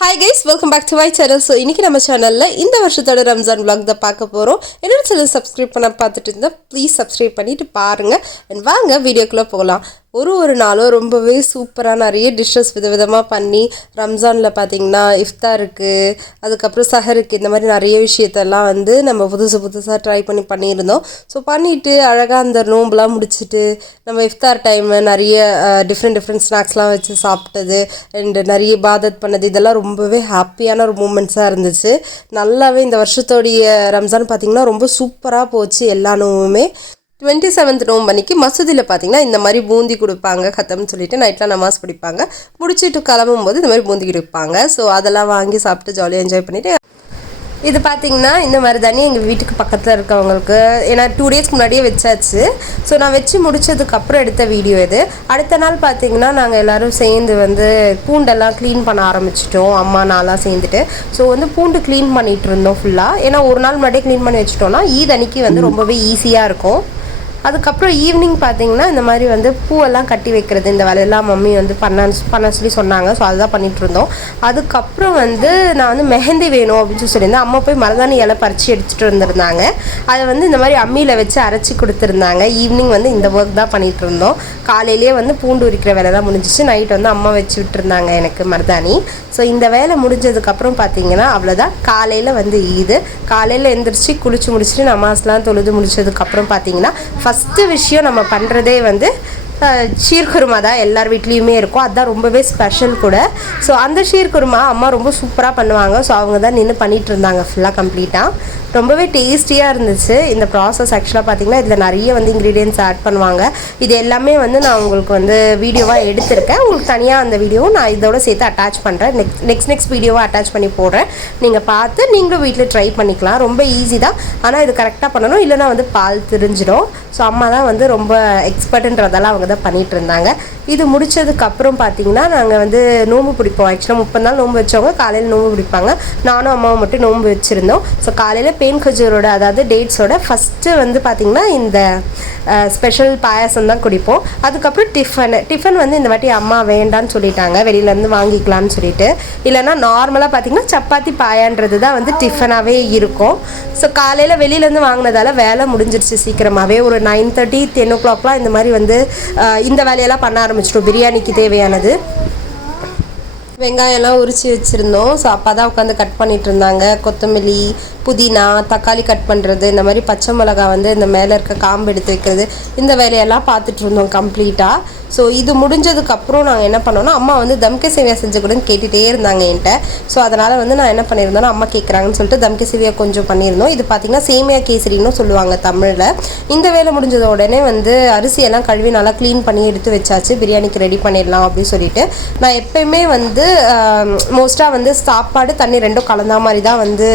Hi guys, welcome back to my channel. So இன்றைக்கி நம்ம சேனலில் இந்த வருஷத்தோட ரம்ஜான் vlog தான் பார்க்க போகிறோம். என்னோட சேனல் சப்ஸ்கிரைப் பண்ண பார்த்துட்டு இருந்தால் ப்ளீஸ் சப்ஸ்கிரைப் பண்ணிவிட்டு பாருங்கள். அண்ட் வாங்க வீடியோக்குள்ளே போகலாம். ஒரு நாளும் ரொம்பவே சூப்பராக நிறைய டிஷ்ஷஸ் விதவிதமாக பண்ணி ரம்ஜானில் பார்த்திங்கன்னா இஃப்தாருக்கு, அதுக்கப்புறம் சஹருக்கு, இந்த மாதிரி நிறைய விஷயத்தெல்லாம் வந்து நம்ம புதுசாக ட்ரை பண்ணியிருந்தோம். ஸோ பண்ணிவிட்டு அழகாக அந்த நோம்புலாம் முடிச்சுட்டு நம்ம இஃப்தார் டைமு நிறைய டிஃப்ரெண்ட் ஸ்நாக்ஸ்லாம் வச்சு சாப்பிட்டது அண்டு நிறைய இபாதத் பண்ணது, இதெல்லாம் ரொம்பவே ஹாப்பியான ஒரு மூமெண்ட்ஸாக இருந்துச்சு. நல்லாவே இந்த வருஷத்தோடைய ரம்ஜான் பார்த்திங்கன்னா ரொம்ப சூப்பராக போச்சு. எல்லா நோவுமே 27th நோம்பு அன்றைக்கி மசூதியில் பார்த்திங்கன்னா இந்த மாதிரி பூந்தி கொடுப்பாங்க. கத்தம்னு சொல்லிட்டு நைட்லாம் நமாஸ் பிடிப்பாங்க. முடிச்சுட்டு கிளம்பும்போது இந்த மாதிரி பூந்தி கொடுப்பாங்க. ஸோ அதெல்லாம் வாங்கி சாப்பிட்டு ஜாலியாக என்ஜாய் பண்ணிவிட்டு, இது பார்த்திங்கன்னா இந்த மாதிரி தானே எங்கள் வீட்டுக்கு பக்கத்தில் இருக்கவங்களுக்கு, ஏன்னா 2 டேஸ்க்கு முன்னாடியே வச்சாச்சு. ஸோ நான் வச்சு முடிச்சதுக்கப்புறம் எடுத்த வீடியோ இது. அடுத்த நாள் பார்த்திங்கன்னா நாங்கள் எல்லோரும் சேர்ந்து வந்து பூண்டெல்லாம் க்ளீன் பண்ண ஆரம்பிச்சிட்டோம். அம்மா நான்லாம் சேர்ந்துட்டு ஸோ வந்து பூண்டு க்ளீன் பண்ணிகிட்டு இருந்தோம் ஃபுல்லாக. ஏன்னா ஒரு நாள் முன்னாடியே க்ளீன் பண்ணி வச்சிட்டோம்னா ஈத் அன்னைக்கு வந்து ரொம்பவே ஈஸியாக இருக்கும். அதுக்கப்புறம் ஈவினிங் பார்த்திங்கன்னா இந்த மாதிரி வந்து பூவெல்லாம் கட்டி வைக்கிறது, இந்த வேலையெல்லாம் மம்மி வந்து பண்ண சொல்லி சொன்னாங்க. ஸோ அதுதான் பண்ணிகிட்டு இருந்தோம். அதுக்கப்புறம் வந்து நான் வந்து மெஹந்தி வேணும் அப்படின்னு சொல்லியிருந்தேன். அம்மா போய் மருதாணி இலை பறித்து எடுத்துகிட்டு வந்திருந்தாங்க. அதை வந்து இந்த மாதிரி அம்மியில் வச்சு அரைச்சி கொடுத்துருந்தாங்க. ஈவினிங் வந்து இந்த ஒர்க் தான் பண்ணிகிட்டு இருந்தோம். காலையிலேயே வந்து பூண்டு உரிக்கிற வேலை தான் முடிஞ்சிச்சு. நைட் வந்து அம்மா வச்சு விட்டுருந்தாங்க எனக்கு மருதாணி. ஸோ இந்த வேலை முடிஞ்சதுக்கப்புறம் பார்த்திங்கன்னா அவ்வளோதான். காலையில் வந்து ஈது. காலையில் எழுந்திரிச்சு குளிச்சு முடிச்சுட்டு நமாஸ்லாம் தொழுது முடிச்சதுக்கப்புறம் பார்த்திங்கன்னா ஃபஸ்ட்டு விஷயம் நம்ம பண்ணுறதே வந்து ஷீர்குருமா தான். எல்லார் வீட்லேயுமே இருக்கும். அதுதான் ரொம்பவே ஸ்பெஷல் கூட. ஸோ அந்த ஷீர்குருமா அம்மா ரொம்ப சூப்பராக பண்ணுவாங்க. ஸோ அவங்க தான் நின்று பண்ணிகிட்டு இருந்தாங்க ஃபுல்லாக கம்ப்ளீட்டாக. ரொம்பவே டேஸ்டியாக இருந்துச்சு இந்த ப்ராசஸ். ஆக்சுவலாக பார்த்திங்கன்னா இதில் நிறைய வந்து இன்க்ரீடியன்ட்ஸ் ஆட் பண்ணுவாங்க. இது எல்லாமே வந்து நான் உங்களுக்கு வந்து வீடியோவாக எடுத்திருக்கேன். உங்களுக்கு தனியாக அந்த வீடியோவும் நான் இதோட சேர்த்து அட்டாச் பண்ணுறேன். நெக்ஸ்ட் வீடியோவாக அட்டாச் பண்ணி போடுறேன். நீங்கள் பார்த்து நீங்களும் வீட்டில் ட்ரை பண்ணிக்கலாம். ரொம்ப ஈஸி தான். ஆனால் இது கரெக்டாக பண்ணணும், இல்லைனா வந்து பால் திரிஞ்சிடும். ஸோ அம்மா தான் வந்து ரொம்ப எக்ஸ்பர்ட்டுன்றதெல்லாம் அவங்க தான் பண்ணிகிட்டு இருந்தாங்க. இது முடித்ததுக்கப்புறம் பார்த்திங்கன்னா நாங்கள் வந்து நோம்பு பிடிப்போம். ஆக்சுவலாக 30 நாள் நோம்பு வச்சவங்க காலையில் நோம்பு பிடிப்பாங்க. நானும் அம்மாவும் மட்டும் நோம்பு வச்சுருந்தோம். ஸோ காலையில் பேன் கஜூரோட, அதாவது டேட்ஸோட ஃபஸ்ட்டு வந்து பார்த்திங்கன்னா இந்த ஸ்பெஷல் பாயாசம் தான் குடிப்போம். அதுக்கப்புறம் டிஃபன் வந்து இந்த வாட்டி அம்மா வேண்டான்னு சொல்லிட்டாங்க, வெளியிலேருந்து வாங்கிக்கலான்னு சொல்லிட்டு. இல்லைனா நார்மலாக பார்த்திங்கன்னா சப்பாத்தி பாயான்றது தான் வந்து டிஃபனாகவே இருக்கும். ஸோ காலையில் வெளியிலேருந்து வாங்கினதால வேலை முடிஞ்சிருச்சு சீக்கிரமாகவே. ஒரு 9:30 10 o'clockலாம் இந்த மாதிரி வந்து இந்த வேலையெல்லாம் பண்ண ஆரம்பிச்சிட்டோம். பிரியாணிக்கு தேவையானது வெங்காயம்லாம் உரித்து வச்சுருந்தோம். ஸோ அப்போ தான் உட்காந்து கட் பண்ணிகிட்டு இருந்தாங்க. கொத்தமல்லி, புதினா, தக்காளி கட் பண்ணுறது, இந்த மாதிரி பச்சை மிளகா வந்து இந்த மேலே இருக்க காம்பு எடுத்து வைக்கிறது, இந்த வேலையெல்லாம் பார்த்துட்டு இருந்தோம் கம்ப்ளீட்டாக. ஸோ இது முடிஞ்சதுக்கப்புறம் நாங்கள் என்ன பண்ணோன்னா, அம்மா வந்து தம்கே சேவியா செஞ்சு கூடன்னு கேட்டுகிட்டே இருந்தாங்க என்கிட்ட. ஸோ அதனால் வந்து நான் என்ன பண்ணியிருந்தேன்னா, அம்மா கேட்குறாங்கன்னு சொல்லிட்டு தம்கே சேவியா கொஞ்சம் பண்ணியிருந்தோம். இது பார்த்திங்கன்னா சேமியா கேசரின்னு சொல்லுவாங்க தமிழில். இந்த வேலை முடிஞ்சத உடனே வந்து அரிசியெல்லாம் கழுவி நல்லா க்ளீன் பண்ணி எடுத்து வச்சாச்சு. பிரியாணிக்கு ரெடி பண்ணிடலாம் அப்படின்னு சொல்லிட்டு. நான் எப்போயுமே வந்து மோஸ்ட்டாக வந்து சாப்பாடு தண்ணி ரெண்டும் கலந்தா மாதிரி தான் வந்து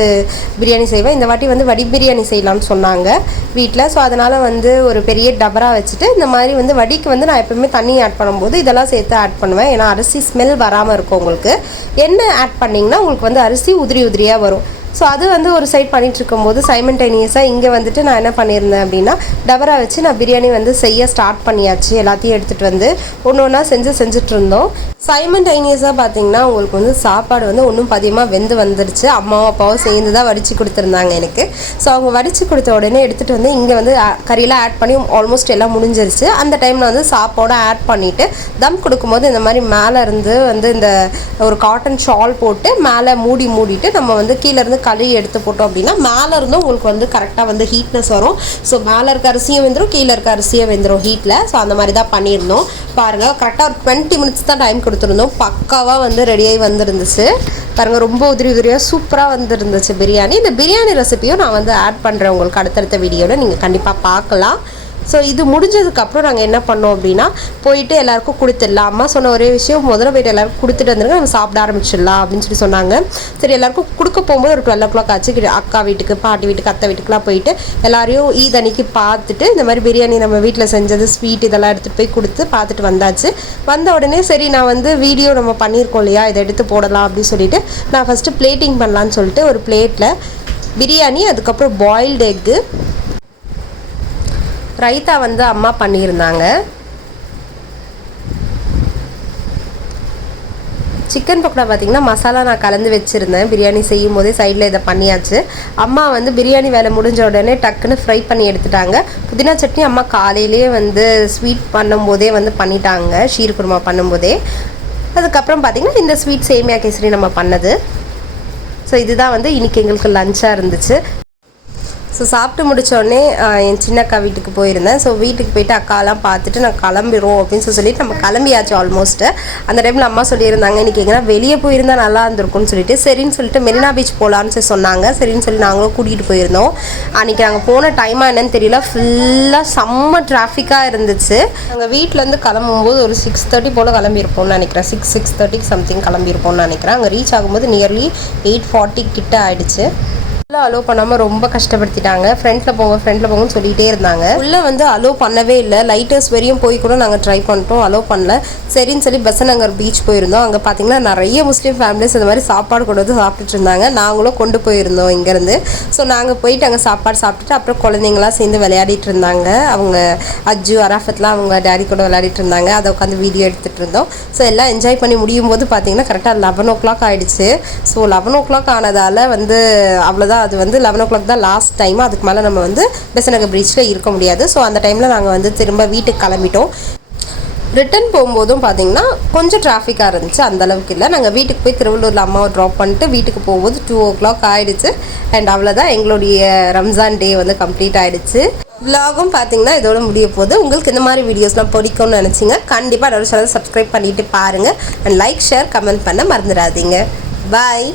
பிரியாணி செய்வேன். இந்த வாட்டி வந்து வடி பிரியாணி செய்யலாம்னு சொன்னாங்க வீட்டில். ஸோ அதனால் வந்து ஒரு பெரிய டபரா வச்சுட்டு இந்த மாதிரி வந்து வடிக்கு வந்து நான் எப்போயுமே தண்ணி ஆட் பண்ணும்போது இதெல்லாம் சேர்த்து ஆட் பண்ணுவேன். ஏன்னா அரிசி ஸ்மெல் வராமல் இருக்கும். உங்களுக்கு என்ன ஆட் பண்ணிங்கன்னா உங்களுக்கு வந்து அரிசி உதிரியாக வரும். ஸோ அது வந்து ஒரு சைட் பண்ணிகிட்டு இருக்கும்போது சைமல்டேனியஸாக இங்கே வந்துட்டு நான் என்ன பண்ணியிருந்தேன் அப்படின்னா, டபரா வச்சு நான் பிரியாணி வந்து செய்ய ஸ்டார்ட் பண்ணியாச்சு. எல்லாத்தையும் எடுத்துகிட்டு வந்து ஒன்று ஒன்றா செஞ்சுட்டு இருந்தோம். சைமல்டேனியஸாக பார்த்திங்கன்னா உங்களுக்கு வந்து சாப்பாடு வந்து ஒன்றும் பதியமாக வெந்து வந்துடுச்சு. அம்மாவும் அப்பாவும் சேர்ந்து தான் வடித்து கொடுத்துருந்தாங்க எனக்கு. ஸோ அவங்க வடித்து கொடுத்த உடனே எடுத்துகிட்டு வந்து இங்கே வந்து கறியெல்லாம் ஆட் பண்ணி ஆல்மோஸ்ட் எல்லாம் முடிஞ்சிருச்சு. அந்த டைமில் வந்து சாப்பாடு ஆட் பண்ணிவிட்டு தம் கொடுக்கும்போது இந்த மாதிரி மேலே இருந்து வந்து இந்த ஒரு காட்டன் ஷால் போட்டு மேலே மூடிட்டு நம்ம வந்து கீழேருந்து கழுவி எடுத்து போட்டோம் அப்படின்னா மேலே இருந்தும் உங்களுக்கு வந்து கரெக்டாக வந்து ஹீட்னஸ் வரும். ஸோ மேலே இருக்க அரிசியும் வெந்துடும், கீழே இருக்க அரிசியும் வெந்துடும் ஹீட்டில். ஸோ அந்த மாதிரி தான் பண்ணியிருந்தோம். பாருங்கள், கரெக்டாக ஒரு 20 minutes தான் டைம் கொடுத்துருந்தோம். பக்காவாக வந்து ரெடியாகி வந்துருந்துச்சு. பாருங்கள், ரொம்ப உதிரியாக சூப்பராக வந்துருந்துச்சு பிரியாணி. இந்த பிரியாணி ரெசிபியும் நான் வந்து ஆட் பண்ணுறேன் உங்களுக்கு அடுத்தடுத்த வீடியோவில், நீங்கள் கண்டிப்பாக பார்க்கலாம். ஸோ இது முடிஞ்சதுக்கப்புறம் நாங்கள் என்ன பண்ணோம் அப்படின்னா, போயிட்டு எல்லாேருக்கும் கொடுத்துடலாம். அம்மா சொன்ன ஒரே விஷயம், முதல்ல போய்ட்டு எல்லாருக்கும் கொடுத்துட்டு வந்துருங்க, நம்ம சாப்பிட ஆரம்பிச்சிடலாம் அப்படின்னு சொல்லி சொன்னாங்க. சரி, எல்லாேருக்கும் கொடுக்க போகும்போது ஒரு 12 o'clock ஆச்சு. அக்கா வீட்டுக்கு, பாட்டி வீட்டுக்கு, அத்தை வீட்டுக்குலாம் போயிட்டு எல்லாரையும் ஈத் அன்னைக்கு பார்த்துட்டு இந்த மாதிரி பிரியாணி நம்ம வீட்டில் செஞ்சது ஸ்வீட் இதெல்லாம் எடுத்துகிட்டு போய் கொடுத்து பார்த்துட்டு வந்தாச்சு. வந்த உடனே சரி நான் வந்து வீடியோ நம்ம பண்ணியிருக்கோம் இல்லையா, இதை எடுத்து போடலாம் அப்படின்னு சொல்லிட்டு நான் ஃபஸ்ட்டு பிளேட்டிங் பண்ணலான்னு சொல்லிட்டு ஒரு பிளேட்டில் பிரியாணி, அதுக்கப்புறம் பாயில்டு எக்கு, ரைத்தா வந்து அம்மா பண்ணியிருந்தாங்க. சிக்கன் பக்கோடா பார்த்திங்கன்னா மசாலா நான் கலந்து வச்சுருந்தேன். பிரியாணி செய்யும் போதே சைடில் இதை பண்ணியாச்சு. அம்மா வந்து பிரியாணி வேலை முடிஞ்ச உடனே டக்குன்னு ஃப்ரை பண்ணி எடுத்துட்டாங்க. புதினா சட்னி அம்மா காலையிலே வந்து ஸ்வீட் பண்ணும்போதே வந்து பண்ணிட்டாங்க, ஷீர் குருமா பண்ணும்போதே. அதுக்கப்புறம் பார்த்திங்கன்னா இந்த ஸ்வீட் சேமியா கேசரி நம்ம பண்ணது. ஸோ இதுதான் வந்து இன்றைக்கி எங்களுக்கு லஞ்சாக இருந்துச்சு. ஸோ சாப்பிட்டு முடித்தோடனே என் சின்னக்கா வீட்டுக்கு போயிருந்தேன். ஸோ வீட்டுக்கு போயிட்டு அக்காலாம் பார்த்துட்டு நான் கிளம்பிடுவோம் அப்படின்னு சொல்லிட்டு நம்ம கிளம்பியாச்சு ஆல்மோஸ்ட்டு. அந்த டைமில் அம்மா சொல்லியிருந்தாங்க இன்றைக்கி எங்கன்னா வெளியே போயிருந்தால் நல்லா இருந்திருக்கும்னு சொல்லிட்டு, சரின்னு சொல்லிட்டு மெரினா பீச் போகலான்னு சொன்னாங்க. சரின்னு சொல்லி நாங்களும் கூட்டிகிட்டு போயிருந்தோம். அன்றைக்கி நாங்கள் போன டைமாக என்னன்னு தெரியல, ஃபுல்லாக செம்ம டிராஃபிக்காக இருந்துச்சு. நாங்கள் வீட்டிலேருந்து கிளம்பும்போது ஒரு 6:30 போல் கிளம்பியிருப்போம்னு நினைக்கிறேன். 6:30 சம்திங் கிளம்பியிருப்போம்னு நினைக்கிறேன். அங்கே ரீச் ஆகும்போது நியர்லி 8:40 கிட்ட ஆகிடுச்சு. அலோவ் பண்ணாமல் ரொம்ப கஷ்டப்படுத்திட்டாங்க. ஃப்ரெண்டில் போங்கன்னு சொல்லிகிட்டே இருந்தாங்க. உள்ளே வந்து அலோவ் பண்ணவே இல்லை. லைட்டர்ஸ் வரையும் போய் கூட நாங்கள் ட்ரை பண்ணிட்டோம், அலோவ் பண்ணல. சரின்னு சொல்லி பெசன்ட் பீச் போயிருந்தோம். அங்கே பார்த்தீங்கன்னா நிறைய முஸ்லீம் ஃபேமிலிஸ் இந்த மாதிரி சாப்பாடு கொண்டு வந்து சாப்பிட்டுட்டு இருந்தாங்க. நாங்களும் கொண்டு போயிருந்தோம் இங்கேருந்து. ஸோ நாங்கள் போயிட்டு அங்கே சாப்பாடு சாப்பிட்டுட்டு அப்புறம் குழந்தைங்களாம் சேர்ந்து விளையாடிட்டு இருந்தாங்க. அவங்க அஜ்ஜு அராஃபத்லாம் அவங்க டேடி கூட விளையாடிட்டு இருந்தாங்க. அதை உட்காந்து வீடியோ எடுத்துகிட்டு இருந்தோம். ஸோ எல்லாம் என்ஜாய் பண்ணி முடியும் போது பார்த்தீங்கன்னா கரெக்டாக 11 o'clock ஆகிடுச்சு. ஸோ 11 o'clock ஆனதால் வந்து அவ்வளோதான், அது வந்து 11 o'clock தான் லாஸ்ட் டைம். அதுக்கு மேலே நம்ம வந்து பெசன்ட் பீச்சில் இருக்க முடியாது. ஸோ அந்த டைமில் நாங்கள் வந்து திரும்ப வீட்டுக்கு கிளம்பிட்டோம். ரிட்டன் போகும்போதும் பார்த்திங்கன்னா கொஞ்சம் டிராஃபிக்காக இருந்துச்சு, அந்தளவுக்கு இல்லை. நாங்கள் வீட்டுக்கு போய் திருவள்ளூரில் அம்மாவை ட்ராப் பண்ணிட்டு வீட்டுக்கு போகும்போது 2 o'clock ஆகிடுச்சு. அண்ட் அவ்வளோதான், எங்களுடைய ரம்ஜான் டே வந்து கம்ப்ளீட் ஆகிடுச்சு. விலாகும் பார்த்திங்கன்னா இதோட முடிய போகுது. உங்களுக்கு இந்த மாதிரி வீடியோஸ்லாம் பிடிக்கும்னு நினச்சிங்க கண்டிப்பாக என்னோட சேனல் சப்ஸ்கிரைப் பண்ணிவிட்டு பாருங்கள். அண்ட் லைக், ஷேர், கமெண்ட் பண்ண மறந்துடாதீங்க. பாய்.